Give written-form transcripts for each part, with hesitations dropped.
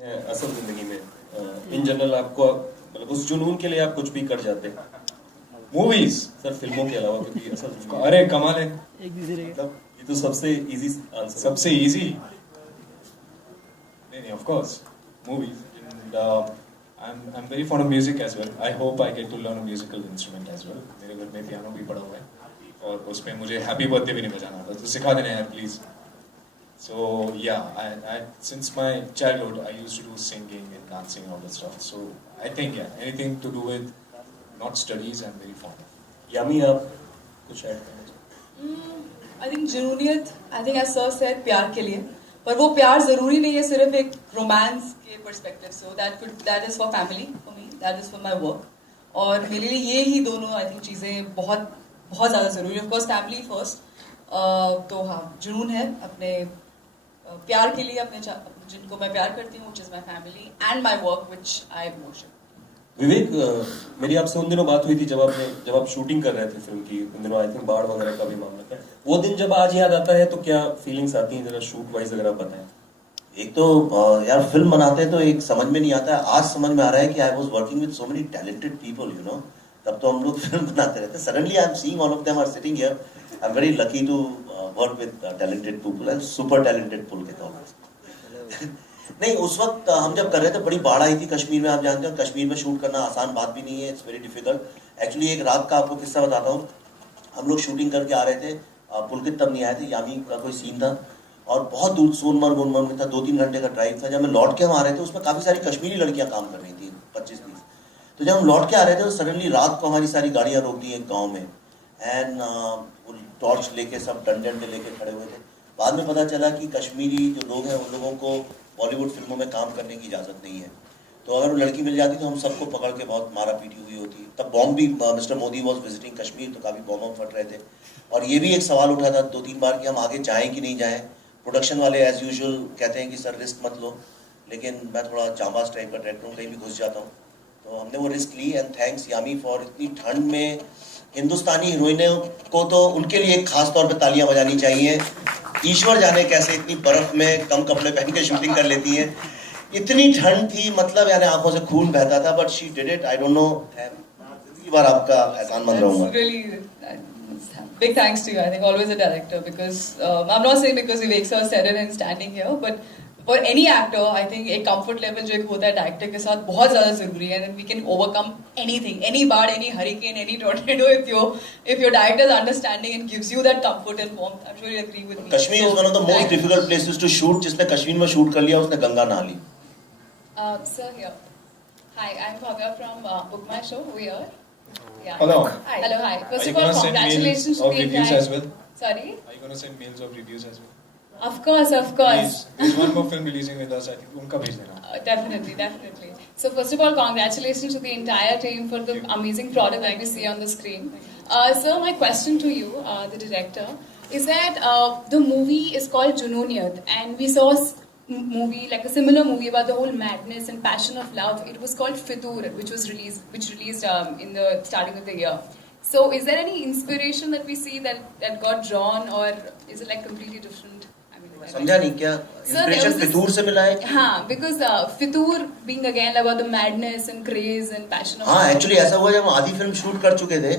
असल जिंदगी में इन जनरल आपको मतलब उस जुनून के लिए आप कुछ भी कर जाते हैं मूवीज सर फिल्मों के अलावा क्योंकि असल जिंदगी अरे कमाल है। मतलब ये तो सबसे इजी आंसर सबसे इजी नहीं of course movies and I am very fond of music as well. I hope I get to learn a musical instrument as well. मेरे घर में पियानो भी पड़ा हुआ है और उस पे मुझे हैप्पी बर्थडे भी नहीं बजाना आता, तो सिखा देना यार please. So yeah, I since my childhood I used to do singing and dancing and all that stuff. So I think yeah, anything to do with not studies I'm very fond of. Yami आप कुछ add करना चाहें? I think Junooniyat, I think as sir said, प्यार के लिए, पर वो प्यार जरूरी नहीं है सिर्फ एक रोमांस के पर्सपेक्टिव से। That is for family, for me that is for my work, और मेरे लिए ये ही दोनों आई थिंक चीजें बहुत बहुत ज्यादा जरूरी है। ऑफ कोर्स फैमिली फर्स्ट, तो हाँ जुनून है अपने प्यार के लिए, अपने जिनको मैं प्यार करती हूँ, which is my family and my work which I worship. Vivek, मेरी आपसे उन दिनों बात हुई थी जब आप शूटिंग कर रहे थे फिल्म की। उन दिनों आई थिंक बाढ़ वगैरह का भी मामला था। वो दिन जब आज याद आता है तो क्या फीलिंग्स आती हैं, जरा शूट वाइज अगर आप बताएं। एक तो यार फिल्म बनाते हैं तो एक समझ में नहीं आता है, आज समझ में आ रहा है कि I was working with so many talented people, you know. तब तो हम लोग फिल्म बनाते रहते, suddenly I am seeing all of them are sitting here. I am very lucky to work with talented people and super talented pool के तौर पर। नहीं, उस वक्त हम जब कर रहे थे बड़ी बाढ़ आई थी कश्मीर में। आप जानते हो कश्मीर में शूट करना आसान बात भी नहीं है, इट्स वेरी डिफिकल्ट। एक्चुअली एक रात का आपको किस्सा बताता हूँ। हम लोग शूटिंग करके आ रहे थे, पुलकित तब नहीं आए थे, यामी का कोई सीन था और बहुत दूर सोनमर्ग में था, 2-3 घंटे का ड्राइव था। जब हम लौट के हम आ रहे थे उसमें काफ़ी सारी कश्मीरी लड़कियाँ काम कर रही थी, 25-30। तो जब हम लौट के आ रहे थे तो सडनली रात को हमारी सारी गाड़ियाँ रोक दी एक गाँव में, एंड वो टॉर्च लेके सब डंडे लेके खड़े हुए थे। बाद में पता चला कि कश्मीरी जो लोग हैं उन लोगों को बॉलीवुड फिल्मों में काम करने की इजाज़त नहीं है, तो अगर वो लड़की मिल जाती तो हम सबको पकड़ के बहुत मारा पीटी हुई होती। तब बॉम्ब भी, mister Modi was visiting Kashmir, तो काफ़ी बॉम्ब फट रहे थे। और ये भी एक सवाल उठा था 2-3 बार कि हम आगे जाएँ कि नहीं जाएँ। प्रोडक्शन वाले एज यूजुअल कहते हैं कि सर रिस्क मत लो, लेकिन मैं थोड़ा जांबाज टाइप का डायरेक्टर हूँ, कहीं भी घुस जाता हूँ, तो हमने वो रिस्क ली। एंड थैंक्स यामी फॉर इतनी ठंड में हिंदुस्तानी हीरोइनों को तो उनके लिए खास तौर पे तालियां बजानी चाहिए। ईश्वर जाने कैसे इतनी बर्फ में कम कपड़े पहन के शूटिंग कर लेती हैं। इतनी ठंड थी, मतलब यानी आंखों से खून बहता था, but she did it. I don't know, इस बार आपका एहसानमंद रहूंगा। Big thanks to you. I think always a director, because I'm not saying because Vivek sir said it and standing here, but for any actor, I think एक comfort level जो एक होता है director के साथ बहुत ज़्यादा ज़रूरी है, and we can overcome anything, any बाढ़, any hurricane, any tornado if your director is understanding and gives you that comfort and warmth. I'm sure you agree with me. Kashmir is one of the most difficult places to shoot. जिसने कश्मीर में shoot कर लिया उसने गंगा नहा ली। Sir here. Hi, I'm Bhavya from Book My Show. We are. Yeah. Hello. Hi. Hello. Hi. Are First you of all, gonna send congratulations mails to of the reviews entire. as well? Sorry. Are you going to send mails of reviews as well? Of course, of course. Please, there's one more film releasing with us. I think उनका भेज देना। Definitely, definitely. So first of all, congratulations to the entire team for the amazing product that we see on the screen. Sir, my question to you, the director, is that the movie is called Junooniyat, and we saw movie, like a similar movie about the whole madness and passion of love. It was called Fitur, which released in the starting of the year. So is there any inspiration that we see that got drawn, or is it like completely different? I mean, समझा नहीं क्या inspiration फितूर से मिला है? हाँ, because Fitur being again about the madness and craze and passion of हाँ, love. Actually ऐसा हुआ जब हम आधी फिल्म शूट कर चुके थे,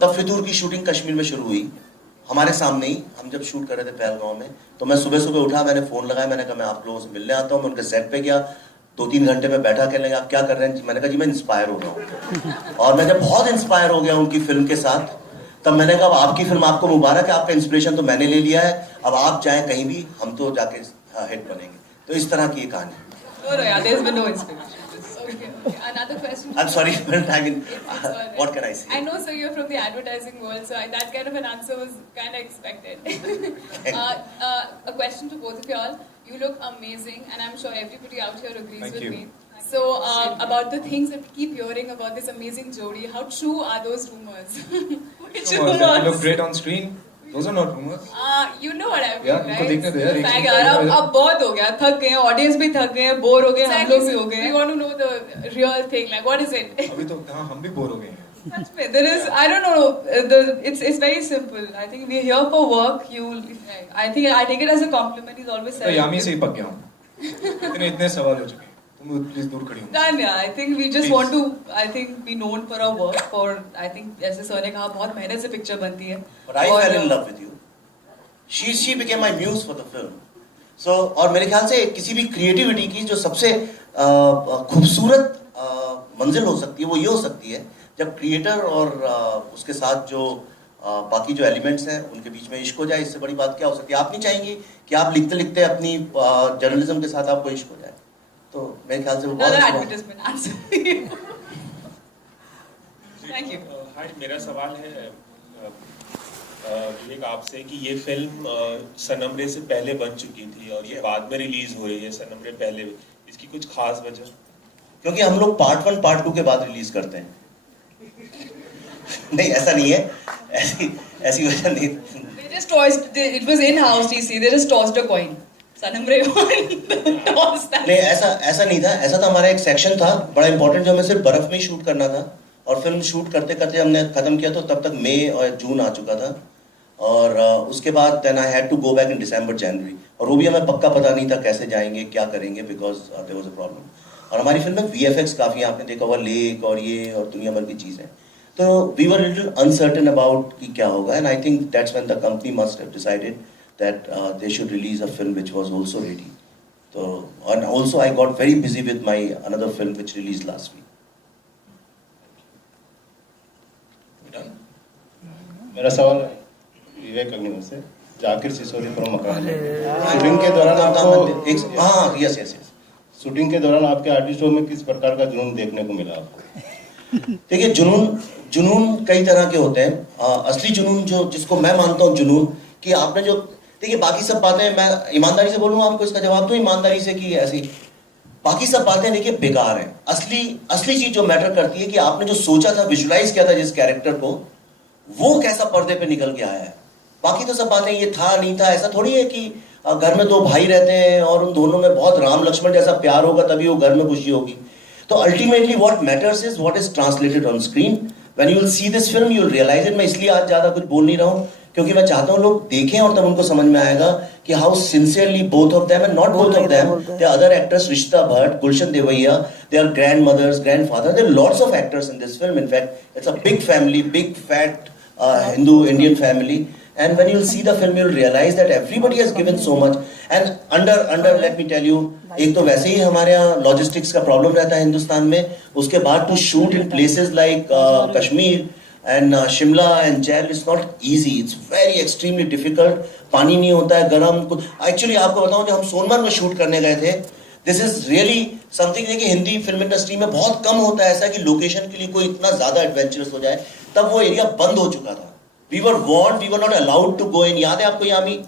तब फितूर की शूटिंग कश्मीर में शुरू हुई हमारे सामने ही। हम जब शूट कर रहे थे पहलगांव में, तो मैं सुबह उठा, मैंने फोन लगाया, मैंने कहा मैं आप लोगों से मिलने आता हूँ। मैं उनके सेट पे गया, 2-3 घंटे में बैठा, कहने लगे आप क्या कर रहे हैं? मैंने कहा जी मैं इंस्पायर हो गया हूँ। और मैं जब बहुत इंस्पायर हो गया उनकी फिल्म के साथ, तब मैंने कहा आपकी फिल्म आपको मुबारक है, आपका इंस्पिरेशन तो मैंने ले लिया है, अब आप चाहे कहीं भी, हम तो जाके हिट बनेंगे। तो इस तरह की ये कहानी। No, yeah, there's been no inspiration. Okay. Another question. I'm sorry, but I mean, It's all right. what can I say? I know, sir, you're from the advertising world, so that kind of an answer was kind of expected. A question to both of y'all. You look amazing, and I'm sure everybody out here agrees Thank with you. me. So, about the things that we keep hearing about this amazing Jodi, how true are those rumors? Which Rumors that we look great on screen. Those are not rumors. You know what I mean, Yeah, right? उनको देखने दो यार, एक Fag scene यार, कर दो। अब बहुत हो गया, थक गए, ऑडियंस भी थक गए, बोर हो गए, हम लोग भी हो गए. We want to know the real thing, like what is it? अभी तो हाँ हम भी बोर हो गए हैं। Sach mein, there is, I don't know, it's very simple. I think we're here for work. I take it as a compliment. He's always तो said. यामी से ही पक गया हूँ। इतने सवाल हो चुके हैं, तुम प्लीज दूर खड़ी हो। Done, yeah. I think we just Please. want to, I think, be known for our work. For I think, जैसे सर ने कहा, बहुत मेहनत से पिक्चर बनती है. But I fell in love with you. She became my muse for the film. So और मेरे ख्याल से किसी भी क्रिएटिविटी की जो सबसे खूबसूरत मंजिल हो सकती है वो ये हो सकती है जब क्रिएटर और उसके साथ जो बाकी जो एलिमेंट्स हैं उनके बीच में इश्क हो जाए। इससे बड़ी बात क्या हो सकती है? आप नहीं चाहेंगी कि आप लिखते लिखते अपनी जर्नलिज्म के साथ आपको इश्क हो जाए? तो मेरे ख्याल से वो बहुत Another अच्छा है। advertisement answer. Thank you. हाय, मेरा सवाल है विवेक आपसे कि ये फिल्म सनम रे से पहले बन चुकी थी और ये बाद में रिलीज हो रही है सनम रे पहले, इसकी कुछ खास वजह? क्योंकि हम लोग पार्ट 1 पार्ट 2 के बाद रिलीज करते हैं। नहीं ऐसा नहीं है, ऐसी वजह नहीं। They just tossed. It was in house. DC. They just tossed a coin. Sanam Ray won. Toss that. नहीं ऐसा नहीं था। ऐसा था हमारा एक सेक्शन था बड़ा इंपॉर्टेंट जो हमें सिर्फ बर्फ में ही शूट करना था और फिल्म शूट करते करते हमने खत्म किया तो तब तक मई और जून आ चुका था और उसके बाद then I had to go back in December January और वो भी हमें पक्का पता नहीं था कैसे जाएंगे क्या करेंगे because there was a problem. और हमारी फिल्म में VFX काफी आपने देखा हुआ लेक और ये और दुनिया भर की चीजें, तो we were little uncertain about कि क्या होगा and I think that's when the company must have decided that they should release a film which was also ready. So, and also I got very busy with my another film which released last week. मेरा सवाल विवेक अग्निहोत्री से Zakir सिसोदी from मकान। Shooting के दौरान आपको हाँ yes shooting के दौरान आपके आर्टिस्टों में किस प्रकार का जुनून देखने को मिला आपको? देखिए जुनून कई तरह के होते हैं। असली जुनून जो जिसको मैं मानता हूँ जुनून कि आपने जो देखिए बाकी सब बातें मैं ईमानदारी से बोलूंगा आपको इसका जवाब तो ईमानदारी से कि ऐसी बाकी सब बातें देखिए बेकार हैं। असली चीज जो मैटर करती है कि आपने जो सोचा था विजुलाइज किया था जिस कैरेक्टर को वो कैसा पर्दे पे निकल के आया है। बाकी तो सब बातें ये था नहीं था ऐसा थोड़ी है कि घर में 2 भाई रहते हैं और उन दोनों में बहुत राम लक्ष्मण जैसा प्यार होगा तभी वो घर में खुशी होगी। तो ultimately what matters is what is translated on screen. When you will see this film you will realise it. मैं इसलिए आज ज्यादा कुछ बोल नहीं रहा हूं क्योंकि मैं चाहता हूं लोग देखें और तब उनको समझ में आएगा कि how sincerely both of them and not both of them the other actors Rishita Bhatt Gulshan Devaiah they are grandmothers grandfather there lots of actors in this film. In fact it's a big family big fat Hindu Indian family and when you'll see the film you'll realize that everybody has given so much and under let me tell you एक तो वैसे ही हमारे यहाँ logistics का problem रहता है हिंदुस्तान में, उसके बाद to shoot in places like Kashmir and Shimla and Jail is not easy. It's very extremely difficult. पानी नहीं होता है गर्म कुछ। एक्चुअली आपको बताऊं जब हम सोनमर्ग में शूट करने गए थे दिस इज रियली समथिंग कि हिंदी फिल्म इंडस्ट्री में बहुत कम होता है ऐसा कि लोकेशन के लिए कोई इतना ज्यादा एडवेंचरस हो जाए। तब वो एरिया बंद हो चुका था। We were not allowed to go in. याद है आपको यामी?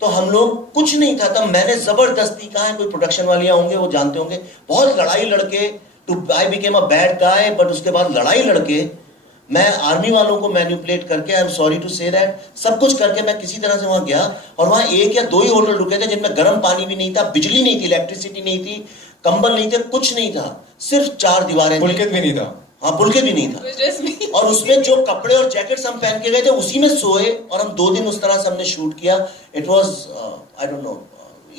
तो हम लोग कुछ नहीं था तब मैंने जबरदस्ती कहा है कोई प्रोडक्शन वाले होंगे वो जानते होंगे बहुत लड़ाई लड़के टू I became a bad guy but उसके बाद लड़ाई लड़के मैं आर्मी वालों को मैनिपुलेट करके I am sorry to say that सब कुछ करके मैं किसी तरह से वहां गया और वहां 1 या 2 ही होटल रुके थे जिनमें गर्म पानी भी नहीं था बिजली नहीं थी इलेक्ट्रिसिटी नहीं थी कंबल नहीं थे कुछ नहीं था सिर्फ 4 दीवारें पुलकित भी नहीं था। हाँ पुलकित भी नहीं था और उसमें जो कपड़े और जैकेट्स हम पहन के गए थे उसी में सोए और हम 2 दिन उस तरह से हमने शूट किया। It was I don't know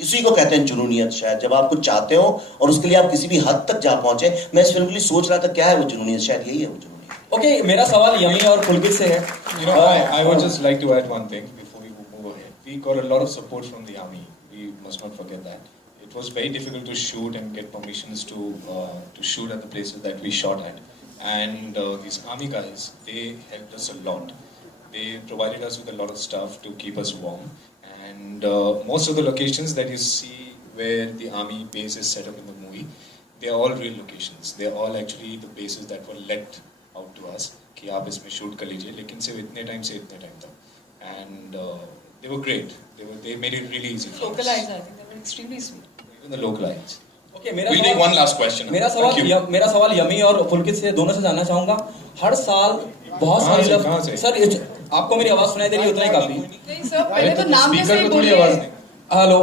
इसी को कहते हैं जुनूनियत शायद जब आप कुछ चाहते हो और उसके लिए आप किसी भी हद तक जा पहुंचे। मैं इस फिल्म के लिए सोच रहा था क्या है वो जुनूनियत शायद यही है वो जुनूनियत। ओके मेरा सवाल यमी और पुलकित से है। You know, I would just like to add one thing before we move ahead. We got a lot of support from the army. We must not forget that. It was very difficult to shoot and get permissions to shoot at the places that we shot at. And these army guys, they helped us a lot. They provided us with a lot of stuff to keep us warm. And most of the locations that you see where the army base is set up in the movie, they are all real locations. They are all actually the bases that were let out to us कि आप इसमें shoot कर लीजिए लेकिन सिर्फ इतने time से इतने टाइम तक। And they were great. They made it really easy for us. Localized, I think they were extremely sweet. Even the localized. Okay We'll take one last question. मेरा सवाल यमी और पुलकित से दोनों से जानना चाहूंगा। हर साल बहुत कहाँ सारे से? सर आपको मेरी आवाज सुनाई दे रही है उतना ही काफी। नहीं सर पहले तो नाम में स्पीकर से को थोड़ी बोलिए। आवाज नहीं। Hello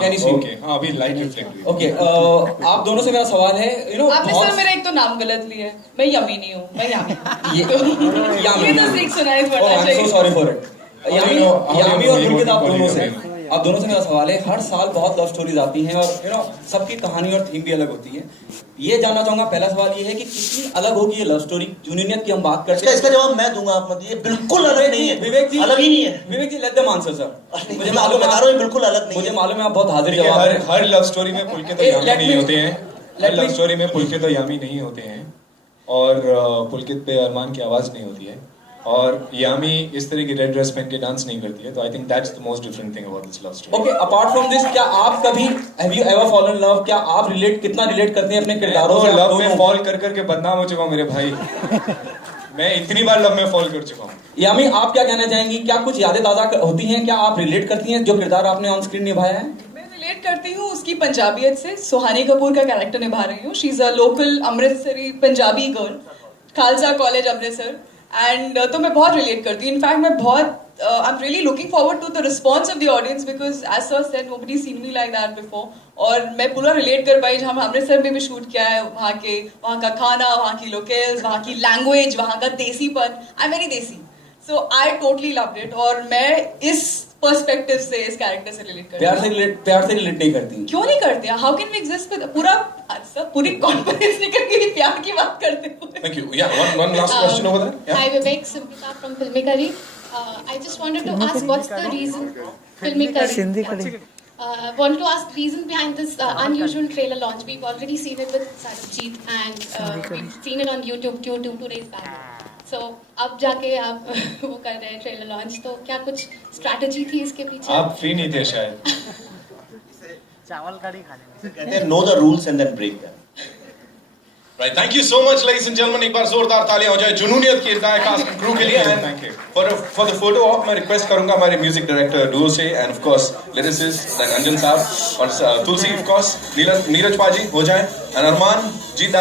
can you see? Okay हाँ अभी लाइट रिफ्लेक्ट हुई। ओके आप दोनों से मेरा सवाल है यू नो आपने सर मेरा एक तो नाम गलत लिया है। मैं यमी नहीं हूँ मैं यामी। यामी ये तो सीख सुनाई ओह पड़ना आई एम सो चाहिए। Sorry for it. यामी और पुलकित आप दोनों से आप दोनों से मेरा सवाल है, हर साल बहुत लव स्टोरीज आती हैं और सबकी कहानी और थीम भी अलग होती है। ये जानना चाहूंगा, पहला सवाल ये है कि कितनी अलग होगी ये लव स्टोरी? जूनियत की हम बात करते हैं, इसका जवाब मैं दूंगा, आप मत दीजिए। बिल्कुल अलग नहीं है विवेक जी, अलग ही नहीं है। विवेक जी लेट देम आंसर सर। मुझे मालूम बता रहा हूँ बिल्कुल अलग नहीं मुझे है। मालूम है आप बहुत हाजिर जवाब है। हर लव स्टोरी में पुलकित और यामी नहीं होते हैं। हर लव स्टोरी में पुलकित और यामी नहीं होते हैं, और पुलकित पे अरमान की आवाज नहीं होती है, और यामी इस तरह की रेड ड्रेस पहन के डांस नहीं करती है। तो आई think that's the most different thing about this love story. Okay, apart from this, क्या आप कभी have you ever fallen in love? क्या आप कितना रिलेट करते हैं अपने किरदारों से? लव में फॉल कर करके बदनाम हो चुका हूँ मेरे भाई। मैं इतनी बार लव में फॉल कर चुका हूँ। यामी, आप क्या कहना चाहेंगी? क्या कुछ यादें ताजा होती हैं? क्या आप रिलेट करती हैं जो किरदार आपने ऑन स्क्रीन निभाया है? मैं रिलेट करती हूँ उसकी पंजाबियत से। सुहानी कपूर का कैरेक्टर निभा रही हूँ। She is a local Amritsari Punjabi girl, Khalsa college Amritsar, and तो मैं बहुत रिलेट करती हूँ। इनफैक्ट मैं बहुत I am really looking forward to the response of the audience, because as sir said nobody seen me like that before. और मैं पूरा रिलेट कर पाई। जहाँ अमृतसर में भी शूट किया है, वहाँ का खाना, वहाँ की लोकेल्स, वहाँ की लैंग्वेज, वहाँ का देसीपन, आई एम वेरी देसी, सो आई टोटली लव्ड इट। और मैं इस पर्सपेक्टिव से इस कैरेक्टर से रिलेट करती हूँ। प्यार से रिलेट नहीं करती? क्यों नहीं करते? How can we exist with पूरी कॉन्फिडेंस निकल गई प्यार की बात करते हुए। Thank you. Yeah, one last question over there. Yeah. Hi Vivek, Simrita from Filmikari. I just wanted to ask what's the reason Filmikari. Wanted to ask reason behind this unusual trailer launch. We've already seen it with Sarabjit and we've seen it on YouTube 2 days back. So अब जाके आप वो कर रहे हैं trailer launch, तो क्या कुछ स्ट्रैटेजी थी इसके पीछे? आप फ्री नहीं थे शायद। चावल कड़ी खाने कहते हैं know the rules and then break them. Right, thank you so much, ladies and gentlemen. एक बार जोरदार तालियां हो जाए जुनूनियत की entire cast and crew के लिए। And thank you for the photo op. मैं request करूँगा हमारे music director duo से, and of course lyricist like अंजन साहब और तुलसी, of course नीरज पाजी हो जाए, and अरमान जीत।